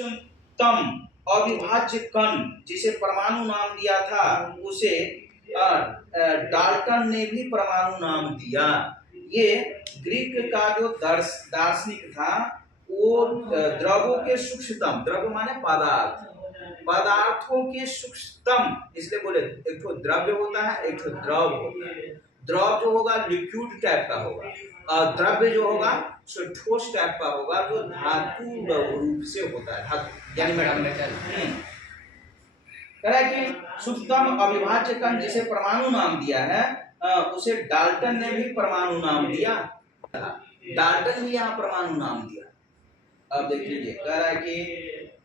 तम अविभाज्य कण जिसे परमाणु नाम दिया था, उसे डाल्टन ने भी परमाणु नाम दिया। ये ग्रीक का जो दार्शनिक था, वो द्रवों के सूक्ष्मतम, द्रव्य माने पदार्थ, पदार्थों के सूक्ष्मतम, इसलिए बोले एक तो द्रव्य होता है, एक तो द्रव होता है। द्रव जो होगा लिक्विड टाइप का होगा, और द्रव्य जो होगा सो ठोस टाइप का होगा, जो धातु रूप से होता है, धातु यानी मैडम ने कहा कि सूक्ष्मतम अविभाज्य कण जिसे परमाणु नाम दिया है, उसे डाल्टन ने भी परमाणु नाम दिया। डाल्टन भी यहाँ परमाणु नाम दिया। अब देख लीजिए, कह रहा है कि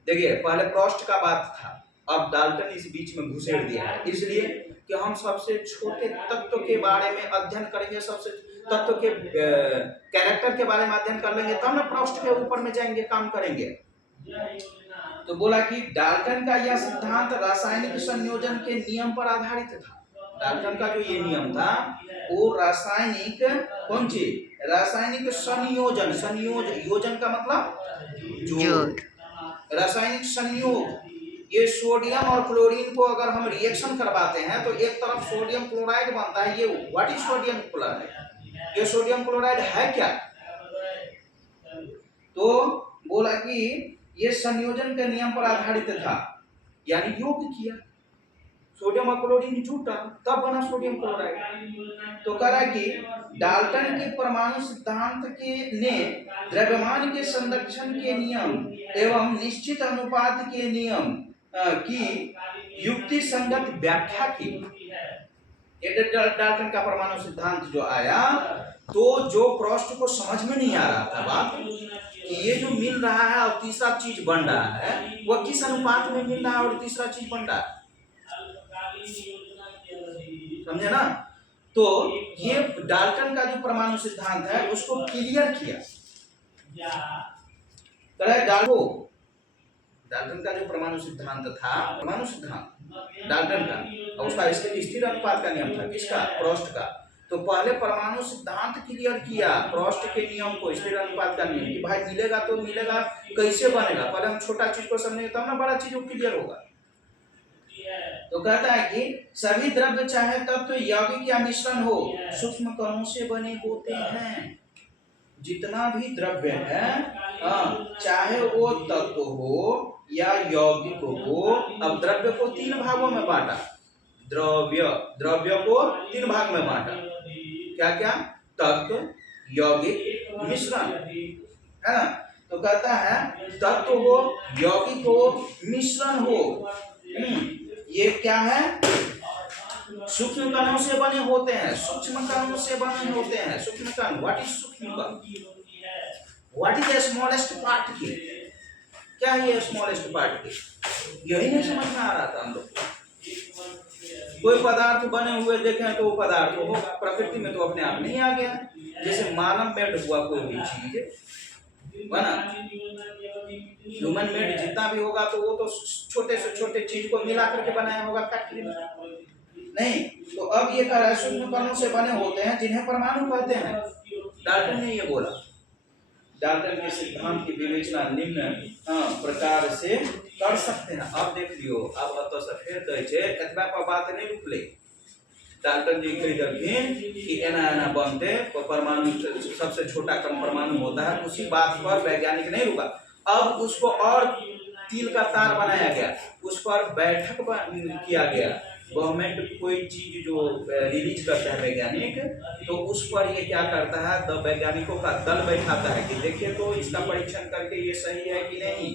देखिए पहले प्रोस्ट का बात था, अब डाल्टन इस बीच में घुसेड़ दिया है, इसलिए कि हम सबसे छोटे तत्व के बारे में अध्ययन करेंगे, सबसे तत्व के कैरेक्टर के बारे में अध्ययन कर लेंगे, तब ना प्रोस्ट के ऊपर में जाएंगे, काम करेंगे। तो बोला कि डाल्टन का यह सिद्धांत रासायनिक संयोजन के नियम पर आधारित था। डाल्टन का जो ये नियम था वो रासायनिक कौन चीज, रासायनिक संयोजन, योजन का मतलब जोड़, रासायनिक संयोग। ये सोडियम और क्लोरीन को अगर हम रिएक्शन करवाते हैं तो एक तरफ सोडियम क्लोराइड बनता है। ये व्हाट इज सोडियम क्लोराइड, ये सोडियम क्लोराइड है क्या? तो बोला कि ये संयोजन के नियम पर आधारित था, यानी योग किया, सोडियम और क्लोरीन जुटा तब बना सोडियम क्लोराइड। तो कह रहा है कि डाल्टन के परमाणु सिद्धांत के ने द्रव्यमान के संरक्षण के नियम एवं निश्चित अनुपात के नियम की युक्ति संगत व्याख्या की। डाल्टन का परमाणु सिद्धांत जो आया, तो जो प्रोस्ट को समझ में नहीं आ रहा था बात कि ये जो मिल रहा है और तीसरा चीज बन रहा है, वह किस अनुपात में मिल रहा है और तीसरा चीज बन रहा है, समझे ना? तो ये डाल्टन का जो परमाणु सिद्धांत है उसको क्लियर किया। डाल्टन का जो परमाणु सिद्धांत था, परमाणु सिद्धांत डाल्टन का, और उसका इसके स्थिर अनुपात का नियम था, किसका? प्रोस्ट का। तो पहले परमाणु सिद्धांत क्लियर किया, प्रोस्ट के नियम को, स्थिर अनुपात का नियम, कि भाई मिलेगा तो मिलेगा, कैसे बनेगा, पहले हम छोटा चीज को समझेंगे तब ना बड़ा चीज क्लियर होगा। तो कहता है कि सभी द्रव्य चाहे तत्व यौगिक या मिश्रण हो, सूक्ष्म कणों से बने होते हैं। जितना भी द्रव्य है, चाहे वो तत्व हो या यौगिक हो। अब द्रव्य को तीन भागों में बांटा, द्रव्य को तीन भाग में बांटा, क्या क्या? तत्व, यौगिक, मिश्रण, है ना? तो कहता है तत्व हो, यौगिक हो, मिश्रण हो, ये क्या है? सूक्ष्म कणों से बने होते हैं, सूक्ष्म कणों से बने होते हैं। सूक्ष्म कण, व्हाट इज सूक्ष्म कण, what is the smallest particle, क्या है ये स्मॉलेस्ट पार्टिकल? यही नहीं समझ में आ रहा था हम लोग। कोई पदार्थ बने हुए देखें तो वो पदार्थ हो, प्रकृति में तो अपने आप नहीं आ गया। जैसे मानव मेड हुआ कोई भी चीज बना, ह्यूमन मेड जितना भी होगा तो वो तो छोटे से छोटे चीज को मिला करके बनाया होगा फैक्ट्री में, नहीं। तो अब ये कह रहा है सूक्ष्म कणों से बने होते हैं जिन्हें परमाणु कहते हैं। डाल्टन ने ये बोला। डाल्टन के सिद्धांत की विवेचना निम्न प्रकार से कर सकते हैं। अब देख लियो, अब तो फिर कहे छे एतबा पर बात नहीं रुकले। डाल्टन जी कह दलखिन कि एना एना बनते परमाणु सबसे छोटा कण परमाणु होता है, उसी बात पर वैज्ञानिक नहीं रुका। अब उसको और तिल का तार बनाया गया, उस पर बैठक किया गया। गवर्नमेंट कोई चीज जो रिलीज करता है वैज्ञानिक, तो उस पर ये क्या करता है, तो वैज्ञानिकों का दल बैठाता है कि देखिए तो इसका परीक्षण करके ये सही है कि नहीं।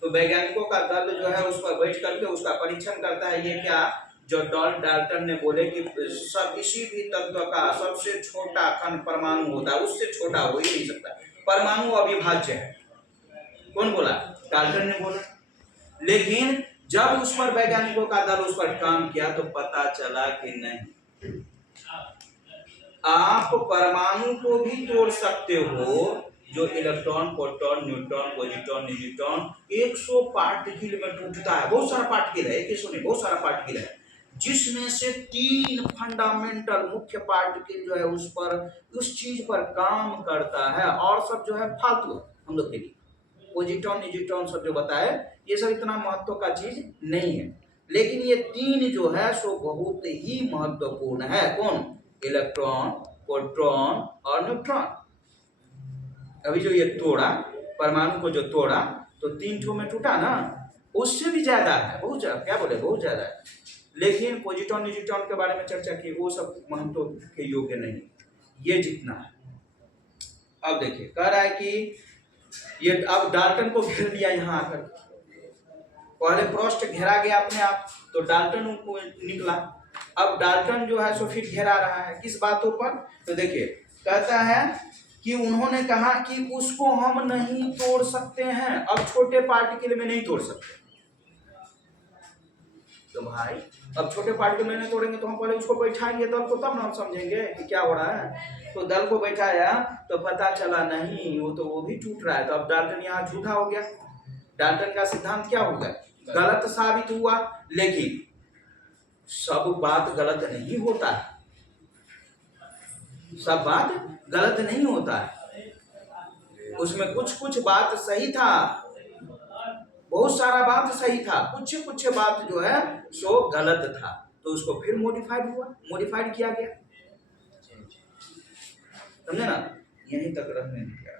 तो वैज्ञानिकों का दल जो है उस पर बैठ करके उसका परीक्षण करता है। ये क्या, जो डाल्टन ने बोले कि सब किसी भी तत्व का सबसे छोटा कण परमाणु होता है, उससे छोटा हो ही नहीं सकता, परमाणु अविभाज्य है। कौन बोला? डाल्टन ने बोला। लेकिन जब उस पर वैज्ञानिकों का दल उस पर काम किया तो पता चला कि नहीं, आप परमाणु को भी तोड़ सकते हो। जो electron, proton, neutron, positron, neutron 100 particle में टूटता है। बहुत सारा पार्टिकल है, एक सुनिए, बहुत सारा पार्टिकल है, जिसमें से 3 फंडामेंटल मुख्य पार्टिकल जो है उस पर, उस चीज पर काम करता है, और सब जो है फालतू हम लोग के लिए। पोजिट्रॉन न्यूट्रॉन सब जो बताए ये सब इतना महत्व का चीज नहीं है, लेकिन ये तीन जो है सो बहुत ही महत्वपूर्ण है। कौन? इलेक्ट्रॉन, प्रोटॉन और न्यूट्रॉन। अभी जो ये तोड़ा, परमाणु को जो तोड़ा तो 3 ठो में टूटा ना, उससे भी ज्यादा है, बहुत ज्यादा, क्या बोले, बहुत ज्यादा है। लेकिन पोजिट्रॉन न्यूट्रॉन के बारे में चर्चा की, वो सब महत्व के योग्य नहीं, ये जितना है। अब देखिए कह रहा है कि ये अब डाल्टन को घेर लिया यहाँ आकर, पहले पृष्ठ घेरा गया अपने आप, तो डाल्टन को निकला। अब डाल्टन जो है सो फिर घेरा रहा है, किस बातों पर? तो देखिए कहता है कि उन्होंने कहा कि उसको हम नहीं तोड़ सकते हैं, अब छोटे पार्टिकल में नहीं तोड़ सकते। तो भाई अब छोटे पार्टिकल में नहीं तोड़ेंगे तो हम पहले उसको बैठाएंगे दल को, तब ना हम समझेंगे कि क्या हो रहा है। तो दल को बैठाया तो पता चला नहीं, वो भी टूट रहा है। तो अब डाल्टन यहाँ झूठा हो गया, डाल्टन का सिद्धांत क्या हो गया? गलत साबित हुआ। लेकिन सब बात गलत नहीं होता है, सब बात गलत नहीं होता है, उसमें कुछ कुछ बात सही था, बहुत सारा बात सही था, कुछ कुछ बात जो है सो गलत था, तो उसको फिर मॉडिफाइड हुआ, मॉडिफाइड किया गया। समझे ना? यहीं तक रखने दिया।